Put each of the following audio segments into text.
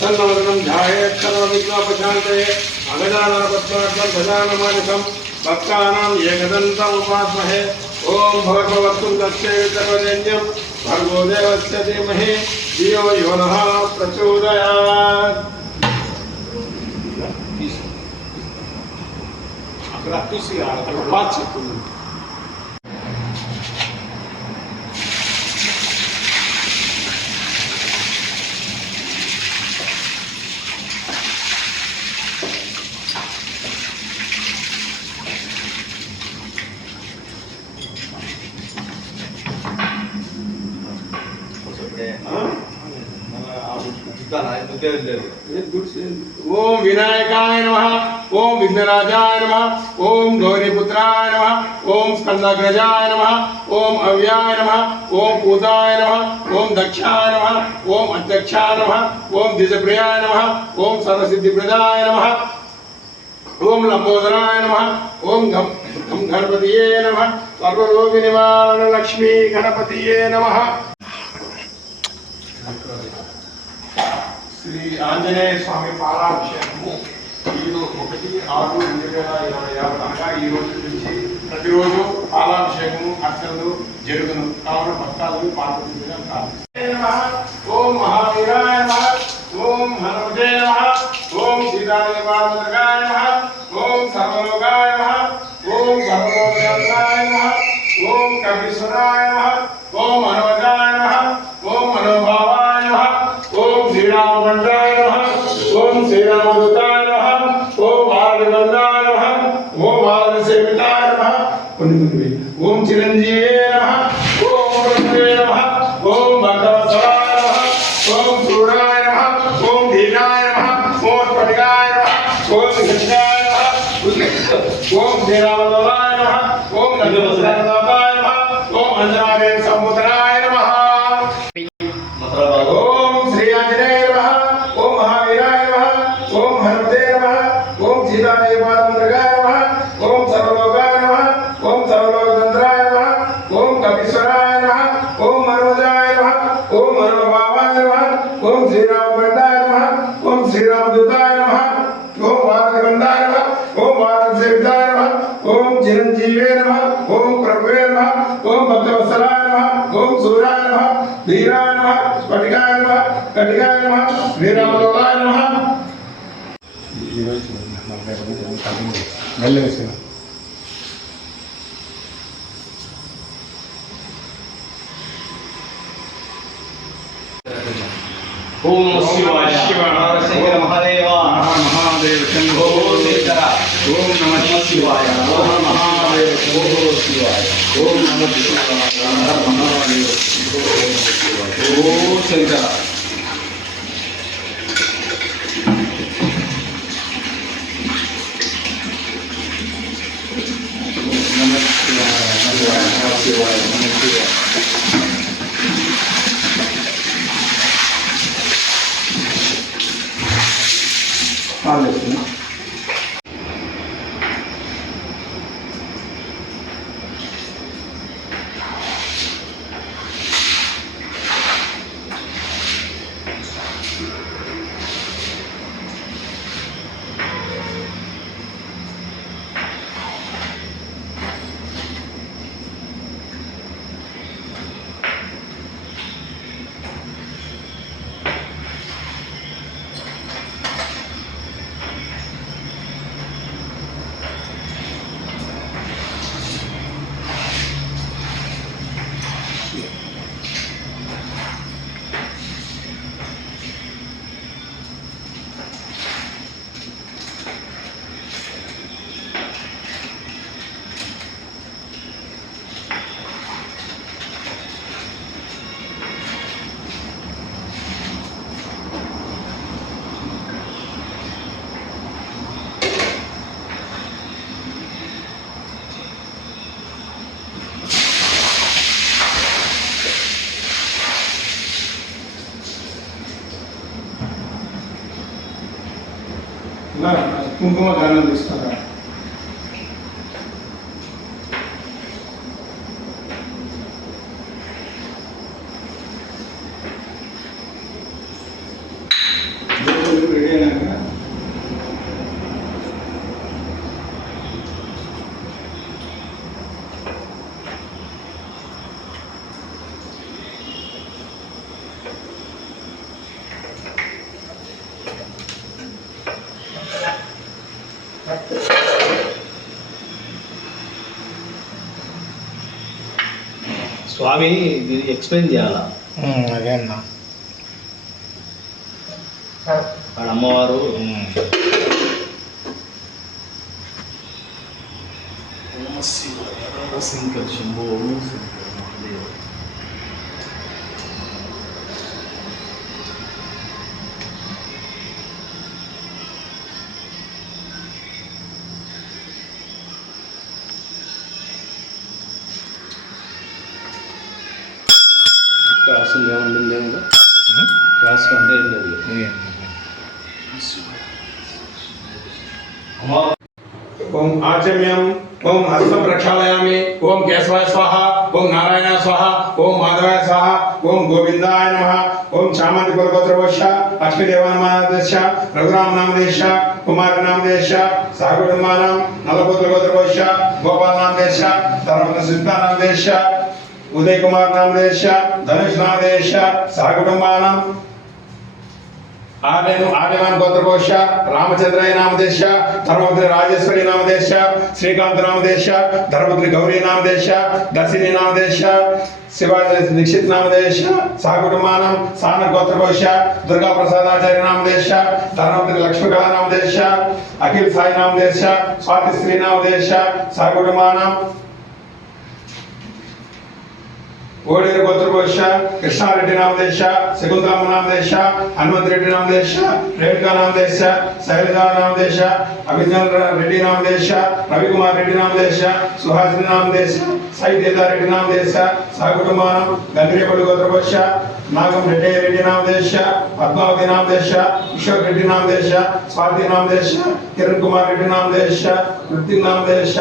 प्रसन्नवदनं ध्यायेत् सर्वविघ्नोपशान्तये अगजाननपद्मार्थं गजाननमानसं भक्तानां एकदन्तम् उपास्महे। ओम भगवत्तुण्डस्य सर्वजन्यं भर्गो देवस्य धीमहि धियो यो नः प्रचोदयात्। ओम विनायकाय नमः, ओम विघ्नराजाय नमः, ओम गौरीपुत्राय नमः, ओम स्कंदग्रजाय नमः, ओम अव्याय नमः, ओम पूताय नमः, ओम दक्षाय नमः, ओम अध्यक्षाय नमः, ओम द्विजप्रियाय नमः, ओम सर्वसिद्धिप्रदाय नमः, ओम लंबोदराय नमः, ओम घम गणपतिये नमः, सर्वरोग निवारण लक्ष्मी गणपतिये नमः। శ్రీ ఆంజనేయ స్వామి పాలాభిషేకము 1/6/2020 అనగా ఈ రోజు నుంచి ప్రతిరోజు పాలాభిషేకము అర్చనలు జరుగును కావున భక్తాదులు పాల్గొనడం కాదు. ఓం మహావీరాయ నమః, ఓం హనుమతే నమః, ఓం సీతాదేవాయ నమః, ఓం సర్వలోకాయ నమః, ఓం సర్వలోకనాథాయ నమః, ఓం కపీశ్వరాయ నమః, ఓం మనోజాయ నమః, ఓం మనోభావాయ నమః, ఓం శ్రీరామచంద్రాయ నమః, ఓం శ్రీరామదూతాయ నమః, ఓం వారధిబంధాయ నమః, ఓం వారధిసేవితాయ నమః, ఓం చిరంజీవే నమః, ఓం బ్రహ్మే నమః, ఓం భక్తవత్సలాయ నమః, ఓం సూరాయ నమః, ఓం ధీనాయ నమః, ఓం స్ఫటికాయ నమః, ఓం కృష్ణాయ నమః, ఓం శ్రీరామదూతాయ నమః, ఓం నందవత్సలాయ నమః, ఓం అంజనాదేవ సంబుధనాయ నమః। ఓం శ్రీ ఆంజనేయ నమః, ఓం మహావీరాయ నమః, ఓం హనుమతే నమః, ఓం సీతాదేవాయ నమః, ఓం సర్వలోకాయ నమః, ఓం సర్వలోకతంత్రాయ నమః, ఓం కపీశ్వరాయ నమః, ఓం మనోజాయ నమః, ఓం మనోభావాయ నమః, ఓం శ్రీరామబంధాయ నమః, ఓం శ్రీరామదూతాయ నమః, ఓం వారధిబంధాయ నమః, ఓం వారధిసేవితాయ నమః, ఓం చిరంజీవే నమః, ఓం ప్రభువే నమః, ఓం భక్తవత్సలాయ నమః, ఓం సూరాయ నమః, ధీరాయ నమః, స్ఫటికాయ నమః, కటికాయ నమః, శ్రీరామదూతాయ నమః। ఓం శివాయ శంకర మహాదేవ మహాదేవ శంభో శంకర ఓం నమః శివాయ ఓం మహాదేవ శంభో శివాయ ఓం నమః శివాయ మహాదేవ ఓం శంకర నమః శివాయ నమః శివాయ కుంకుమ దానం తీసుకుంటారు. స్వామి ఇది ఎక్స్ప్లెయిన్ చేయాలా? అదే అన్న వాళ్ళ అమ్మవారు శంకర్ శంభో క్రాస్ ఏముంటుంది ఏమో క్రాస్ అంటే ఏం లేదు. ఓం ఆచమ్యం ఓం హస్తం ప్రక్షాళయామి ఓం కేశవాయ స్వాహ ఓం నారాయణ స్వాహ ఓం మాధవాయ స్వాహ ఓం గోవిందాయ నమః ఓం చామంతి కులగోత్రవోష లక్ష్మీదేవానామదేశ రఘురామనామదేశ కుమారనామదేశ సాగుడుమానం నలగోత్రగోత్రవోష గోపాలనామదేశ ధర్మన సుల్తానామదేశ ఉదయ్ కుమార్ నామదేశ ధనుష్ నామదేశ సాగుడుమానం ఆర్యవాన్ గోత్రకోశ రామచంద్రయ్య నామదేశ ధర్మపుత్రి రాజేశ్వరి నామదేశ శ్రీకాంత్ నామదేశ ధర్మపుత్రి గౌరీ నామదేశ దర్శిని నామదేశ శివాజీ దీక్షిత్ నామదేశ సాకుటుంబానం సాన గోత్రకోశ దుర్గా ప్రసాదాచార్య నామదేశ ధర్మపుత్రి లక్ష్మీకళ నామదేశ అఖిల్ సాయి నామదేశ స్వాతి శ్రీ నామదేశ సాకుటుంబానం ఓడేరు గోత్రకోశ కృష్ణారెడ్డి నామదేశ శకుంతలమ్మ నామదేశ హనుమంతరెడ్డి నామదేశ రేణుకా నామదేశ శైలజ నామదేశ అభిజ్ఞాన్ రెడ్డి నామదేశ రవికుమార్ రెడ్డి నామదేశ సుహాసిని నామదేశ సైతేజారెడ్డి నామదేశ సాకుటుంబానం గంగిరేపల్లి గోత్రకోశ నాగం రెడ్డి నామదేశ పద్మావతి నామదేశ కిషోర్ రెడ్డి నామదేశ స్వాతి నామదేశ కిరణ్ కుమార్ రెడ్డి నామదేశ కృతిక్ నామదేశ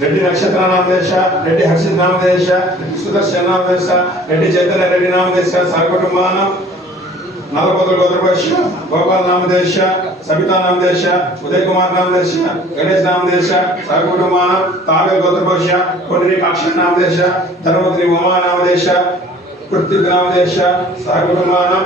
రెడ్డి నక్షత్ర నామదేశ రెడ్డి హర్షిత్ నామదేశ రెడ్డి సుదర్శన్ నామదేశ రెడ్డి చైతన్య రెడ్డి నామదేశ సహకుటుంబానం నలపతుల గోత్రకోశ గోపాల్ నామదేశ సబితా నామదేశ ఉదయ్ కుమార్ నామదేశ గణేష్ నామదేశ సహకుటుంబానం తావేల్ గోత్రకోశ కొండ్రి కాక్ష నామదేశ ధర్మపుత్రి ఉమా నామదేశ కృతిక్ నామదేశ సహకుటుంబానం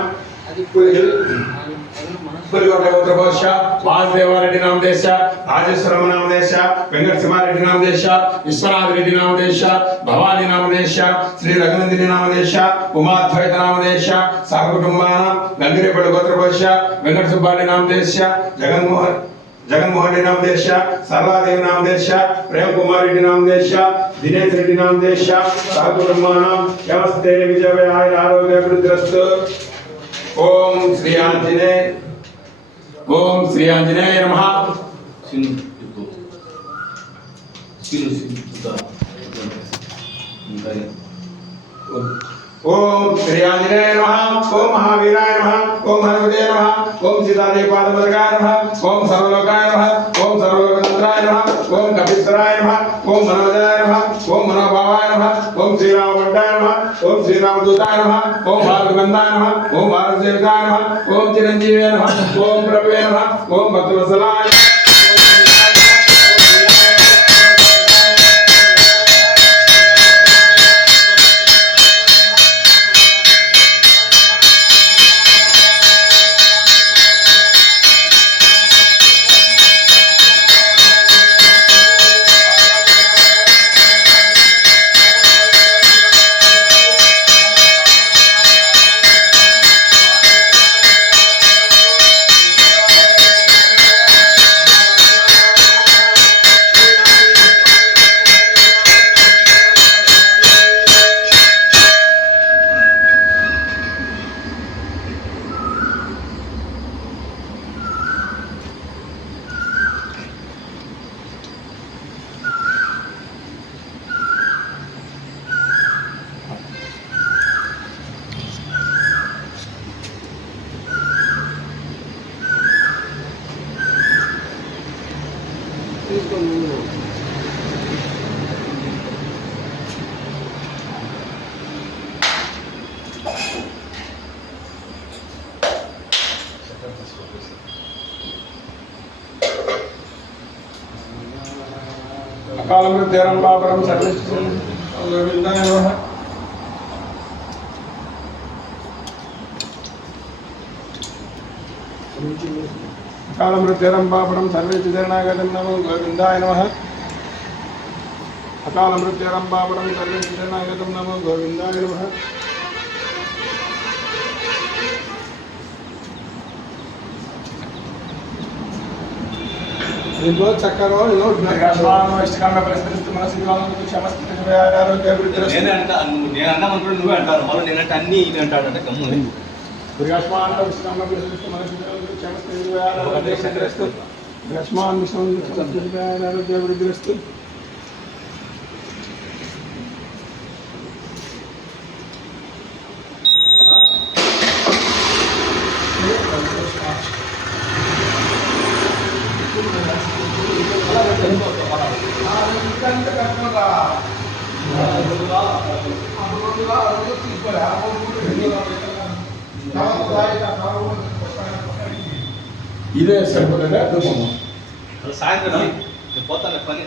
పులికోట గోత్రకోశ వాసుదేవారెడ్డి నామదేశ రాజేశ్వరమ్మ నామదేశ వెంకట శివారెడ్డి నామదేశ విశ్వనాథ్ రెడ్డి నామదేశ భవానీ నామదేశ శ్రీ రఘునందిని నామదేశ ఉమాద్వైత నామదేశ సహకుటుంబానం గంగిరేపల్లి గోత్రకోశ వెంకట సుబ్బారెడ్డి నామదేశ జగన్మోహన్ రెడ్డి నామదేశ సరళాదేవి నామదేశ ప్రేమ్ కుమార్ రెడ్డి నామదేశ దినేష్ రెడ్డి నామదేశ సహకుటుంబానం నమస్తే విజయ ఆరోగ్య అభివృద్ధిరస్తు. ఓం శ్రీ ఆంజనేయ ఓం శ్రీ ఆంజనేయ నమః. ఓం శ్రీ ఆంజనేయ నమః. ఓం మహావీరాయ నమః. ఓం హనుమతే నమః. ఓం సీతాదేవి పాదపదకాయ నమః. ఓం సర్వలోకాయ నమః. ఓం సర్వలోకతంత్రాయ నమః. ఓం కపిస్తరాయ నమః. ఓం మనోజాయ నమః. ఓం మనోభావాయ నమః. ఓం శ్రీరామభట్టాయ నమః. ఓం శ్రీరామదూతాయ నమః. ఓం భారతగంధాయ నమః. ఓం భారతసేవికాయ నమః. ఓం చిరంజీవే నమః. ఓం ప్రభువే నమః. ఓం భక్తవత్సలాయ कालमृत्युरम्बापरं सर्वस्य गोविन्दाय नमः कालमृत्युरम्बापरं सर्वस्य शरणागतं नमो गोविन्दाय नमः अकालमृत्युरम्बापरं सर्वस्य शरणागतं नमो गोविन्दाय नमः इनको चक्कर हो लो विराजमान इष्टकाम्य परिस्थिति मनसी विवादం క్షమస్తి ఆరోగ్య అభివృద్ధి నేను అన్నా అనుకుంటే నువ్వే అంటారు మళ్ళీ నేనంటే అన్ని ఈయన అంటాడంటే గమ్ము विराजमान इष्टकाम्य परिस्थिति मनसी క్షమస్తి ఆరోగ్య అభివృద్ధి विराजमान క్షమస్తి ఆరోగ్య అభివృద్ధి ఇదే సరిపోతుందా సాయంత్రం పోతాను పని